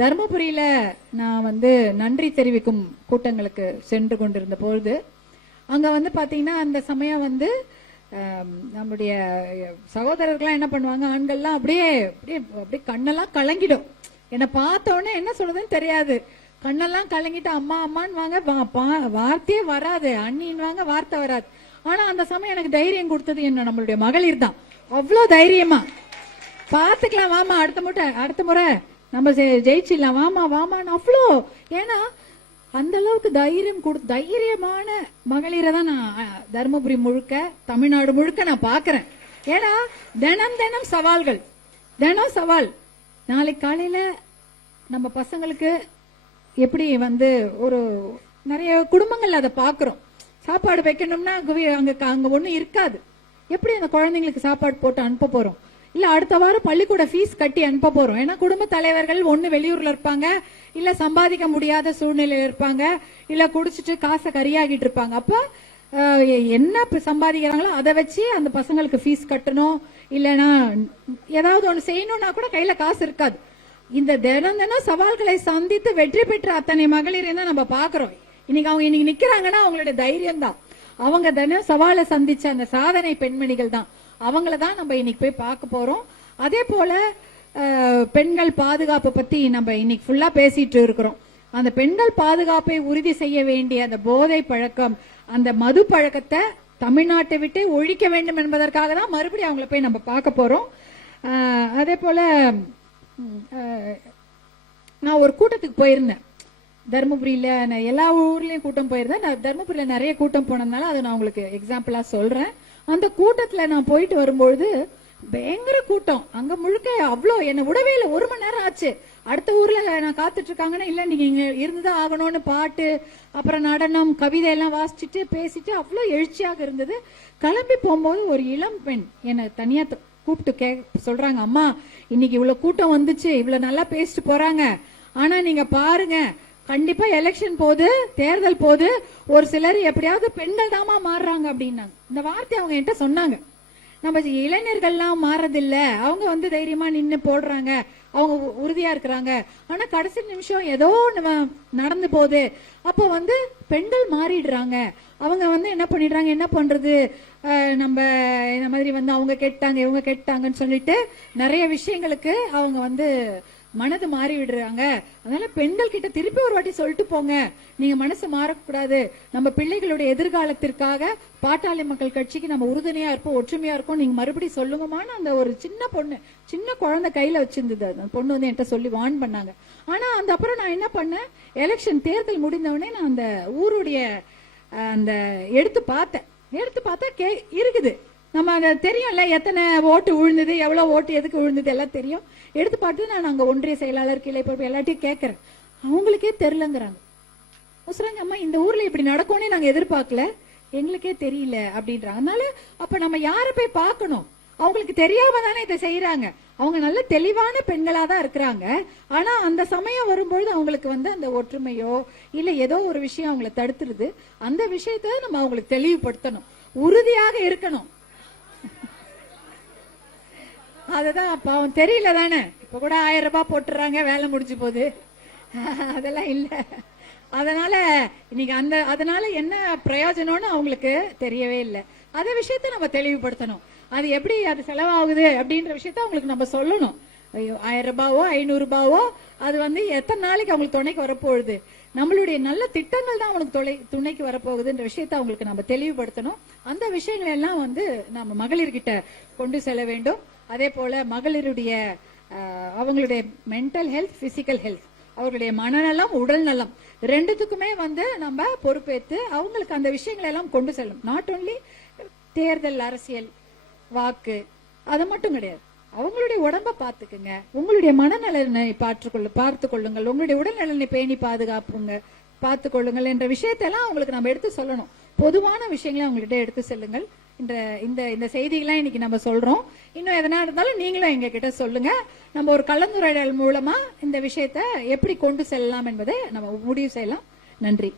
தர்மபுரியில நான் வந்து நன்றி தெரிவிக்கும் கூட்டங்களுக்கு சென்று கொண்டிருந்த பொழுது அங்க வந்து பாத்தீங்கன்னா அந்த சமயம் வந்து நம்முடைய சகோதரர்கள்லாம் என்ன பண்ணுவாங்க, ஆண்கள்லாம் அப்படியே அப்படியே அப்படியே கண்ணெல்லாம் கலங்கிடும். என்னை பார்த்த உடனே என்ன சொல்றதுன்னு தெரியாது, கண்ணெல்லாம் கலங்கிட்டு அம்மா அம்மான்னு வாங்க, வார்த்தையே வராது, அண்ணின்னு வாங்க, வார்த்தை வராது. ஆனா அந்த சமயம் எனக்கு தைரியம் கொடுத்தது என்ன நம்மளுடைய மகளிர் தான். அவ்வளோ தைரியமா பாத்துக்கலாம், வாமா அடுத்த முறை நம்ம ஜெயிச்சிடலாம், வாமா வாமான்னு அவ்வளோ. ஏன்னா அந்த அளவுக்கு தைரியமான மகளிரை தான் நான் தர்மபுரி முழுக்க, தமிழ்நாடு முழுக்க நான் பாக்குறேன். ஏன்னா தினம் சவால்கள், தினம் சவால். நாளைக்கு காலையில நம்ம பசங்களுக்கு எப்படி வந்து ஒரு நிறைய குடும்பங்கள் அதை பாக்குறோம், சாப்பாடு வைக்கணும்னா அங்க ஒண்ணு இருக்காது. எப்படி அந்த குழந்தைங்களுக்கு சாப்பாடு போட்டு அனுப்ப போறோம்? இல்ல அடுத்த வாரம் பள்ளிக்கூட ஃபீஸ் கட்டி அனுப்ப போறோம். ஏன்னா குடும்ப தலைவர்கள் ஒண்ணு வெளியூர்ல இருப்பாங்க, இல்ல சம்பாதிக்க முடியாத சூழ்நிலையில இருப்பாங்க, இல்ல குடிச்சிட்டு காசை கரியாகிட்டு இருப்பாங்க. அப்ப என்ன சம்பாதிக்கிறாங்களோ அதை வச்சு அந்த பசங்களுக்கு ஃபீஸ் கட்டணும், இல்லைன்னா ஏதாவது ஒண்ணு செய்யணும்னா கூட கையில காசு இருக்காது. இந்த தினம் சவால்களை சந்தித்து வெற்றி பெற்ற அத்தனை மகளிர் தான் நம்ம பாக்குறோம். இன்னைக்கு நிக்கிறாங்கன்னா அவங்களுடைய தைரியம் தான். அவங்க தினம் சவாலை சந்திச்ச அந்த சாதனை பெண்மணிகள் தான். அவங்கள தான் நம்ம இன்னைக்கு போய் பார்க்க போறோம். அதே போல பெண்கள் பாதுகாப்பு பத்தி நம்ம இன்னைக்கு ஃபுல்லா பேசிட்டு இருக்கிறோம். அந்த பெண்கள் பாதுகாப்பை உறுதி செய்ய வேண்டிய அந்த போதை பழக்கம், அந்த மது பழக்கத்தை தமிழ்நாட்டை விட்டு ஒழிக்க வேண்டும் என்பதற்காக தான் மறுபடியும் அவங்கள போய் நம்ம பார்க்க போறோம். அதே போல நான் ஒரு கூட்டத்துக்கு போயிருந்தேன் தர்மபுரியில. நான் எல்லா ஊர்லயும் கூட்டம் போயிருந்தேன். நான் தர்மபுரியில நிறைய கூட்டம் போனதுனால அதை நான் உங்களுக்கு எக்ஸாம்பிளா சொல்றேன். அந்த கூட்டத்துல நான் போயிட்டு வரும்பொழுது பயங்கர கூட்டம், அங்க முழுக்க அவ்வளோ என்ன விடவே இல்லை. 1 மணி நேரம் ஆச்சு. அடுத்த ஊர்ல நான் காத்துட்டு இருக்காங்கன்னா, இல்ல நீங்க இங்க இருந்துதான் ஆகணும்னு பாட்டு, அப்புறம் நடனம், கவிதை எல்லாம் வாசிச்சுட்டு பேசிட்டு அவ்வளோ எழுச்சியாக இருந்தது. கிளம்பி போகும்போது ஒரு இளம் பெண் என்னை தனியா கூப்பிட்டு சொல்றாங்க, அம்மா இன்னைக்கு இவ்வளவு கூட்டம் வந்துச்சு, இவ்வளவு நல்லா பேசிட்டு போறாங்க, ஆனா நீங்க பாருங்க கண்டிப்பா எலெக்ஷன் போது, தேர்தல் போது ஒரு சிலர் எப்படியாவது பெண்கள் தாமா மாறுறாங்க அப்படின்னாங்க. இந்த வார்த்தை அவங்க என்கிட்ட சொன்னாங்க. நம்ம இளைஞர்கள்லாம் மாறதில்ல, அவங்க வந்து தைரியமா நின்று போடுறாங்க, அவங்க உறுதியா இருக்கிறாங்க, ஆனா கடைசி நிமிஷம் ஏதோ நடந்து போகுது, அப்போ வந்து பெண்கள் மாறிடுறாங்க. அவங்க வந்து என்ன பண்ணிடுறாங்க, என்ன பண்றது, நம்ம இந்த மாதிரி வந்து அவங்க கெட்டாங்க இவங்க கெட்டாங்கன்னு சொல்லிட்டு நிறைய விஷயங்களுக்கு அவங்க வந்து மனது மாறி விடுறாங்க. அதனால பெண்கள் கிட்ட திருப்பி ஒரு வாட்டி சொல்லிட்டு போங்க, நீங்க மனசு மாறக்கூடாது, நம்ம பிள்ளைகளுடைய எதிர்காலத்திற்காக பாட்டாளி மக்கள் கட்சிக்கு நம்ம உறுதுணையா இருப்போம், ஒற்றுமையா இருப்போம், நீங்க மறுபடியும் சொல்லுங்கமான அந்த ஒரு சின்ன பொண்ணு, சின்ன குழந்தை கையில வச்சிருந்தது. அந்த பொண்ணு வந்து என்கிட்ட சொல்லி வார்ன் பண்ணாங்க. ஆனா அந்த அப்புறம் நான் என்ன பண்ணேன், எலெக்ஷன் தேர்தல் முடிந்தவொடனே நான் அந்த ஊருடைய அந்த எடுத்து பார்த்தா இருக்குது. நம்ம அதை தெரியும்ல, எத்தனை ஓட்டு விழுந்தது, எவ்வளவு ஓட்டு எதுக்கு விழுந்தது எல்லாம் தெரியும். எடுத்து பார்த்து நான் அங்க ஒன்றிய செயலாளர், கிளை பொறுப்பு எல்லாத்தையும் கேட்கறேன். அவங்களுக்கே தெரியலங்கிறாங்க. சொல்றாங்க, அம்மா இந்த ஊர்ல இப்படி நடக்கும்னு நாங்க எதிர்பார்க்கல, எங்களுக்கே தெரியல அப்படின்றாங்க. அதனால அப்ப நம்ம யாரை போய் பார்க்கணும்? அவங்களுக்கு தெரியாம தானே இதை செய்யறாங்க. அவங்க நல்ல தெளிவான பெண்களா தான் இருக்கிறாங்க. ஆனா அந்த சமயம் வரும்பொழுது அவங்களுக்கு வந்து அந்த ஒற்றுமையோ இல்ல ஏதோ ஒரு விஷயம் அவங்களை தடுத்துருது. அந்த விஷயத்த நம்ம அவங்களுக்கு தெளிவுபடுத்தணும், உறுதியாக இருக்கணும். அதுதான் பாவம் தெரியல தானே. இப்ப கூட 1000 ரூபாய் போட்டுறாங்க, வேலை முடிஞ்சு போகுது, அதெல்லாம் இல்ல. அதனால இன்னைக்கு அதனால என்ன பிரயோஜனம்னு அவங்களுக்கு தெரியவே இல்லை. அதே விஷயத்த நம்ம தெளிவுபடுத்தணும். அது எப்படி அது செலவாகுது அப்படின்ற விஷயத்த அவங்களுக்கு நம்ம சொல்லணும். 1000 ரூபாவோ 500 ரூபாவோ அது வந்து எத்தனை நாளைக்கு அவங்களுக்கு துணைக்கு வரப்போகுது, நம்மளுடைய நல்ல திட்டங்கள் தான் அவங்களுக்கு துணைக்கு வரப்போகுதுன்ற விஷயத்த அவங்களுக்கு நம்ம தெளிவுபடுத்தணும். அந்த விஷயங்கள் எல்லாம் வந்து நம்ம மகளிர்கிட்ட கொண்டு செல்ல வேண்டும். அதே போல மகளிருடைய அவங்களுடைய மென்டல் ஹெல்த், பிசிக்கல் ஹெல்த், அவர்களுடைய மனநலம், உடல் நலம் ரெண்டுத்துக்குமே வந்து நம்ம பொறுப்பேற்று அவங்களுக்கு அந்த விஷயங்கள் எல்லாம் கொண்டு செல்லும். நாட் ஓன்லி தேர்தல், அரசியல், வாக்கு, அது மட்டும் கிடையாது. அவங்களுடைய உடம்ப பாத்துக்குங்க, உங்களுடைய மனநலனை பார்த்து கொள்ளுங்கள், உங்களுடைய உடல் நலனை பேணி பார்த்து கொள்ளுங்கள் என்ற விஷயத்தெல்லாம் அவங்களுக்கு நம்ம எடுத்து சொல்லணும். பொதுவான விஷயங்களை அவங்கள்ட்ட எடுத்து செல்லுங்கள். இந்த செய்திகள்லாம் இன்னைக்கு நம்ம சொல்றோம். இன்னும் எதனா இருந்தாலும் நீங்களும் எங்க கிட்ட சொல்லுங்க. நம்ம ஒரு கலந்துரையாடல் மூலமா இந்த விஷயத்தை எப்படி கொண்டு செல்லலாம் என்பதை நம்ம முடிவு செய்யலாம். நன்றி.